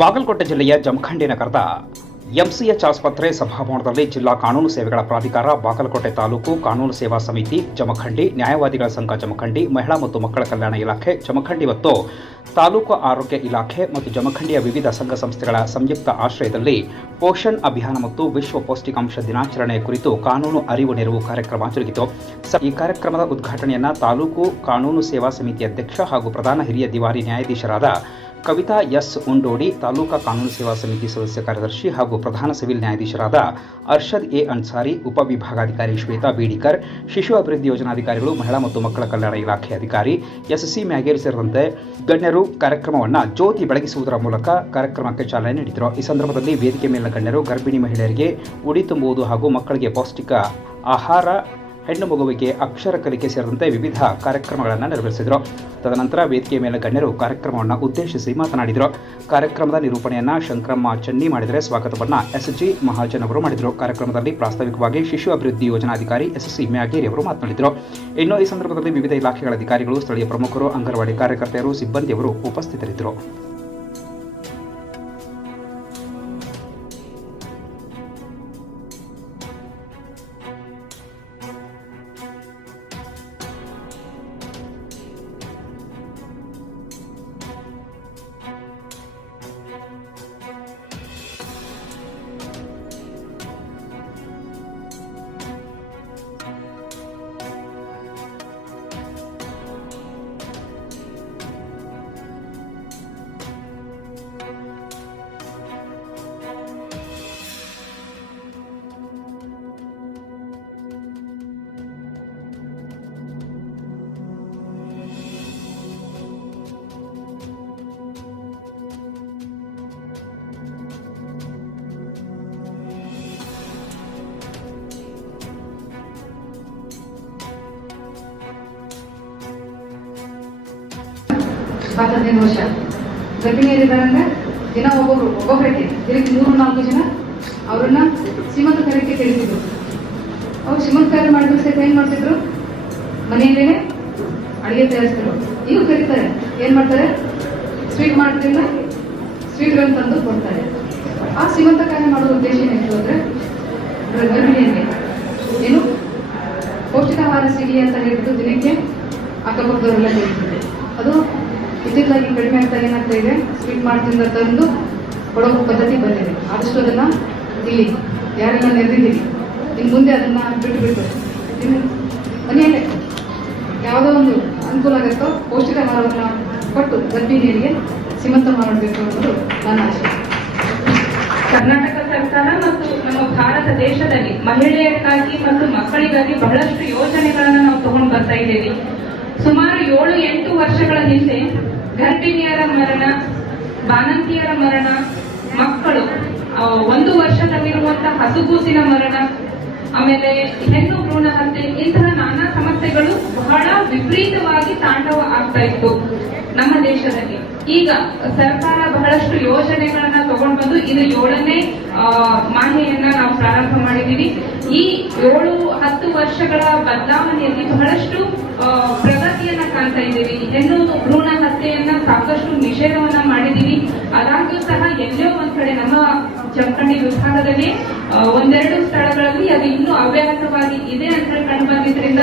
ಬಾಗಲಕೋಟೆ ಜಿಲ್ಲೆಯ ಜಮಖಂಡಿ ನಗರದ ಎಂಸಿಎಚ್ ಆಸ್ಪತ್ರೆ ಸಭಾಭವನದಲ್ಲಿ ಜಿಲ್ಲಾ ಕಾನೂನು ಸೇವೆಗಳ ಪ್ರಾಧಿಕಾರ, ಬಾಗಲಕೋಟೆ ತಾಲೂಕು ಕಾನೂನು ಸೇವಾ ಸಮಿತಿ ಜಮಖಂಡಿ, ನ್ಯಾಯವಾದಿಗಳ ಸಂಘ ಜಮಖಂಡಿ, ಮಹಿಳಾ ಮತ್ತು ಮಕ್ಕಳ ಕಲ್ಯಾಣ ಇಲಾಖೆ ಜಮಖಂಡಿ ಮತ್ತು ತಾಲೂಕು ಆರೋಗ್ಯ ಇಲಾಖೆ ಮತ್ತು ಜಮಖಂಡಿಯ ವಿವಿಧ ಸಂಘ ಸಂಸ್ಥೆಗಳ ಸಂಯುಕ್ತ ಆಶ್ರಯದಲ್ಲಿ ಪೋಷಣ್ ಅಭಿಯಾನ ಮತ್ತು ವಿಶ್ವ ಪೌಷ್ಟಿಕಾಂಶ ದಿನಾಚರಣೆ ಕುರಿತು ಕಾನೂನು ಅರಿವು ನೆರವು ಕಾರ್ಯಕ್ರಮ ಜರುಗಿತು. ಈ ಕಾರ್ಯಕ್ರಮದ ಉದ್ಘಾಟನೆಯನ್ನು ತಾಲೂಕು ಕಾನೂನು ಸೇವಾ ಸಮಿತಿ ಅಧ್ಯಕ್ಷ ಹಾಗೂ ಪ್ರಧಾನ ಹಿರಿಯ ದಿವಾರಿ ನ್ಯಾಯಾಧೀಶರಾದ ಕವಿತಾ ಎಸ್ ಉಂಡೋಡಿ, ತಾಲೂಕಾ ಕಾನೂನು ಸೇವಾ ಸಮಿತಿ ಸದಸ್ಯ ಕಾರ್ಯದರ್ಶಿ ಹಾಗೂ ಪ್ರಧಾನ ಸಿವಿಲ್ ನ್ಯಾಯಾಧೀಶರಾದ ಅರ್ಷದ್ ಎ ಅನ್ಸಾರಿ, ಉಪವಿಭಾಗಾಧಿಕಾರಿ ಶ್ವೇತಾ ಬೀಡಿಕರ್, ಶಿಶು ಅಭಿವೃದ್ಧಿ ಯೋಜನಾಧಿಕಾರಿಗಳು, ಮಹಿಳಾ ಮತ್ತು ಮಕ್ಕಳ ಕಲ್ಯಾಣ ಇಲಾಖೆ ಅಧಿಕಾರಿ ಎಸ್ಸಿ ಮ್ಯಾಗೇರ್ ಸೇರಿದಂತೆ ಗಣ್ಯರು ಕಾರ್ಯಕ್ರಮವನ್ನು ಜ್ಯೋತಿ ಬೆಳಗಿಸುವುದರ ಮೂಲಕ ಕಾರ್ಯಕ್ರಮಕ್ಕೆ ಚಾಲನೆ ನೀಡಿದರು. ಈ ಸಂದರ್ಭದಲ್ಲಿ ವೇದಿಕೆ ಮೇಲಿನ ಗಣ್ಯರು ಗರ್ಭಿಣಿ ಮಹಿಳೆಯರಿಗೆ ಉಡಿ ತುಂಬುವುದು ಹಾಗೂ ಮಕ್ಕಳಿಗೆ ಪೌಷ್ಟಿಕ ಆಹಾರ, ಹೆಣ್ಣು ಮಗುವಿಗೆ ಅಕ್ಷರ ಕಲಿಕೆ ಸೇರಿದಂತೆ ವಿವಿಧ ಕಾರ್ಯಕ್ರಮಗಳನ್ನು ನೆರವೇರಿಸಿದರು. ತದನಂತರ ವೇದಿಕೆಯ ಮೇಲೆ ಗಣ್ಯರು ಕಾರ್ಯಕ್ರಮವನ್ನು ಉದ್ದೇಶಿಸಿ ಮಾತನಾಡಿದರು. ಕಾರ್ಯಕ್ರಮದ ನಿರೂಪಣೆಯನ್ನು ಶಂಕರಮ್ಮ ಚನ್ನಿ ಮಾಡಿದರೆ, ಸ್ವಾಗತವನ್ನು ಎಸ್ಜಿ ಮಹಾಜನ್ ಅವರು ಮಾಡಿದರು. ಕಾರ್ಯಕ್ರಮದಲ್ಲಿ ಪ್ರಾಸ್ತಾವಿಕವಾಗಿ ಶಿಶು ಅಭಿವೃದ್ಧಿ ಯೋಜನಾಧಿಕಾರಿ ಎಸ್ಸಿ ಮ್ಯಾಗೇರಿ ಅವರು ಮಾತನಾಡಿದರು. ಇನ್ನು ಈ ಸಂದರ್ಭದಲ್ಲಿ ವಿವಿಧ ಇಲಾಖೆಗಳ ಅಧಿಕಾರಿಗಳು, ಸ್ಥಳೀಯ ಪ್ರಮುಖರು, ಅಂಗನವಾಡಿ ಕಾರ್ಯಕರ್ತೆಯರು, ಸಿಬ್ಬಂದಿಯವರು ಉಪಸ್ಥಿತರಿದ್ದರು. ಹದಿನೈದು ವರ್ಷ ಗರ್ಭಿಣಿಯರಿದ್ದಾರಂದ್ರೆ ದಿನ ಒಬ್ಬೊಬ್ಬರಿಗೆ ದಿನಕ್ಕೆ 3-4 ಜನ ಅವ್ರನ್ನ ಶ್ರೀಮಂತ ಕಾರ್ಯಕ್ಕೆ ಕರೀತಿದ್ರು. ಅವ್ರು ಶ್ರೀಮಂತ ಕಾರ್ಯ ಮಾಡಿದ್ರು ಸಹಿತ ಏನ್ ಮಾಡ್ತಿದ್ರು, ಮನೆಯಲ್ಲೇನೆ ಅಡಿಗೆ ತಯಾರಿಸ್ತಿದ್ರು. ಈಗ ಕರೀತಾರೆ, ಏನ್ ಮಾಡ್ತಾರೆ, ಸ್ವೀಟ್ ಮಾಡ್ತಿಲ್ಲ, ಸ್ವೀಟ್ಗಳನ್ನು ತಂದು ಕೊಡ್ತಾರೆ. ಆ ಶ್ರೀಮಂತ ಕಾರ್ಯ ಮಾಡೋ ಉದ್ದೇಶ ಏನಿತ್ತು ಅಂದ್ರೆ ಗರ್ಭಿಣಿಯರಿಗೆ ಏನು ಪೌಷ್ಟಿಕಾಹಾರ ಸಿಗಲಿ ಅಂತ ಹೇಳ್ಬಿಟ್ಟು ದಿನಕ್ಕೆ ಅಕ್ಕಪಕ್ಕದವರೆಲ್ಲ ಕರೀತಿದ್ರು. ಅದು ಇತ್ತಿತ್ತಲಾಗಿ ಕಡಿಮೆ ಆಗ್ತಾ ಏನಾಗ್ತಾ ಇದೆ, ಸ್ವೀಟ್ ಮಾಡ್ತಿಂದ ತಂದು ಕೊಡೋ ಪದ್ಧತಿ ಬಂದಿದೆ. ಆದಷ್ಟು ಅದನ್ನ ಇಲ್ಲಿ ಯಾರೆಲ್ಲ ನೆರೆದಿದ್ದೀವಿ, ಇನ್ನು ಮುಂದೆ ಅದನ್ನ ಬಿಟ್ಟು ಇನ್ನು ಮನೆಯಲ್ಲೇ ಯಾವುದೋ ಒಂದು ಅನುಕೂಲ ಆಗುತ್ತೋ ಪೌಷ್ಟಿಕಾಹಾರವನ್ನ ಕೊಟ್ಟು ಗರ್ಭಿಣಿಯರಿಗೆ ಶ್ರೀಮಂತ ಮಾಡಬೇಕು ಅನ್ನೋದು ನನ್ನ ಆಶೆ. ಕರ್ನಾಟಕ ಸರ್ಕಾರ ಮತ್ತು ನಮ್ಮ ಭಾರತ ದೇಶದಲ್ಲಿ ಮಹಿಳೆಯರಿಗಾಗಿ ಮತ್ತು ಮಕ್ಕಳಿಗಾಗಿ ಬಹಳಷ್ಟು ಯೋಜನೆಗಳನ್ನು ನಾವು ತಗೊಂಡು ಬರ್ತಾ ಇದ್ದೇವೆ. ಸುಮಾರು 7-8 ವರ್ಷಗಳ ಹಿಂದೆ ಗರ್ಭಿಣಿಯರ ಮರಣ, ಬಾಣಂತಿಯರ ಮರಣ, ಮಕ್ಕಳು 1 ವರ್ಷದಲ್ಲಿರುವಂತಹ ಹಸುಗೂಸಿನ ಮರಣ, ಆಮೇಲೆ ಹೆಣ್ಣು ಭ್ರೂಣ ಹತ್ಯೆ, ಇಂತಹ ನಾನಾ ಸಮಸ್ಯೆಗಳು ಬಹಳ ವಿಪರೀತವಾಗಿ ತಾಂಡವ ಆಗ್ತಾ ಇತ್ತು ನಮ್ಮ ದೇಶದಲ್ಲಿ. ಈಗ ಸರ್ಕಾರ ಬಹಳಷ್ಟು ಯೋಜನೆಗಳನ್ನ ತಗೊಂಡು ಬಂದು ಇದು 7ನೇ ಮಾಹೆಯನ್ನ ನಾವು ಪ್ರಾರಂಭ ಮಾಡಿದೀವಿ. ಈ 7-10 ವರ್ಷಗಳ ಬದಲಾವಣೆಯಲ್ಲಿ ಬಹಳಷ್ಟು ಪ್ರಗತಿಯನ್ನ ಕಾಣ್ತಾ ಇದ್ದೀವಿ. ಹೆಣ್ಣು ಭ್ರೂಣ ಹತ್ಯೆಯನ್ನ ಸಾಕಷ್ಟು ನಿಷೇಧವನ್ನ ಮಾಡಿದೀವಿ. ಆದಾಗ್ಯೂ ಸಹ ಎಲ್ಲೋ ಒಂದ್ ಕಡೆ ನಮ್ಮ ಜಮಖಂಡಿ ವಿಭಾಗದಲ್ಲಿ 1-2 ಸ್ಥಳಗಳಲ್ಲಿ ಅದು ಇನ್ನೂ ಅವ್ಯಾಹತವಾಗಿ ಇದೆ ಅಂತ ಕಂಡು ಬಂದಿದ್ರಿಂದ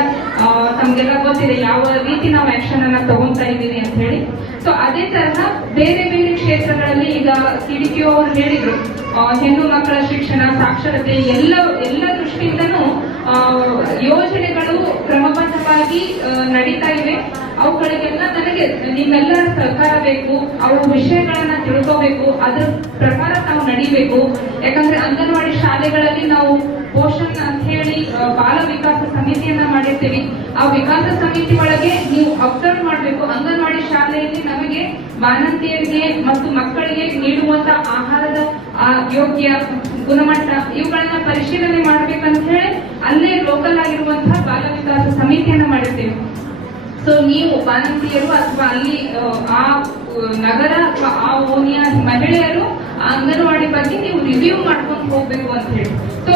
ತಮ್ಗೆಲ್ಲ ಗೊತ್ತಿದೆ ಯಾವ ರೀತಿ ನಾವು ಆಕ್ಷನ್ ಅನ್ನ ತಗೊಂತಾ ಇದ್ದೀವಿ ಅಂತ ಹೇಳಿ. ಸೊ ಅದೇ ತರಹ ಬೇರೆ ಬೇರೆ ಕ್ಷೇತ್ರಗಳಲ್ಲಿ ಈಗ ಸಿಡಿಪಿಒ ಅವರು ಹೇಳಿದ್ರು, ಹೆಣ್ಣು ಮಕ್ಕಳ ಶಿಕ್ಷಣ, ಸಾಕ್ಷರತೆ ಎಲ್ಲ ದೃಷ್ಟಿಯಿಂದನೂ ಯೋಜನೆಗಳು ಕ್ರಮಬದ್ಧವಾಗಿ ನಡೀತಾ ಇವೆ. ಅವುಗಳಿಗೆಲ್ಲ ನನಗೆ ನಿಮ್ಮೆಲ್ಲರ ಸಹಕಾರ ಬೇಕು, ಅವು ವಿಷಯಗಳನ್ನ ತಿಳ್ಕೋಬೇಕು, ಅದ್ರ ಪ್ರಕಾರ ನಾವು ನಡೀಬೇಕು. ಯಾಕಂದ್ರೆ ಅಂಗನವಾಡಿ ಶಾಲೆಗಳಲ್ಲಿ ನಾವು ಪೋಷಣ್ ಅಂತ ಹೇಳಿ ಬಾಲ ವಿಕಾಸ ಸಮಿತಿಯನ್ನ ಮಾಡಿರ್ತೀವಿ. ಆ ವಿಕಾಸ ಸಮಿತಿ ಒಳಗೆ ನೀವು ಅಬ್ಸರ್ವ್ ಮಾಡಬೇಕು, ಅಂಗನವಾಡಿ ಶಾಲೆಯಲ್ಲಿ ನಮಗೆ ಬಾಣಂತಿಯರಿಗೆ ಮತ್ತು ಮಕ್ಕಳಿಗೆ ನೀಡುವಂತ ಆಹಾರದ ಯೋಗ್ಯ ಗುಣಮಟ್ಟ ಇವುಗಳನ್ನ ಪರಿಶೀಲನೆ ಮಾಡ್ಬೇಕಂತ ಹೇಳಿ ಅಲ್ಲೇ ಲೋಕಲ್ ಆಗಿರುವಂತಹ ಬಾಲ ವಿಕಾಸ ಸಮಿತಿಯನ್ನ ಮಾಡಿರ್ತೀವಿ. ಸೊ ನೀವು ಬಾಣಂತಿಯರು ಅಥವಾ ಅಲ್ಲಿ ಆ ನಗರ ಅಥವಾ ಆ ಓಣಿಯ ಮಹಿಳೆಯರು ಆ ಅಂಗನವಾಡಿ ಬಗ್ಗೆ ನೀವು ರಿವ್ಯೂ ಮಾಡ್ಕೊಂಡು ಹೋಗ್ಬೇಕು ಅಂತ ಹೇಳಿ. ಸೊ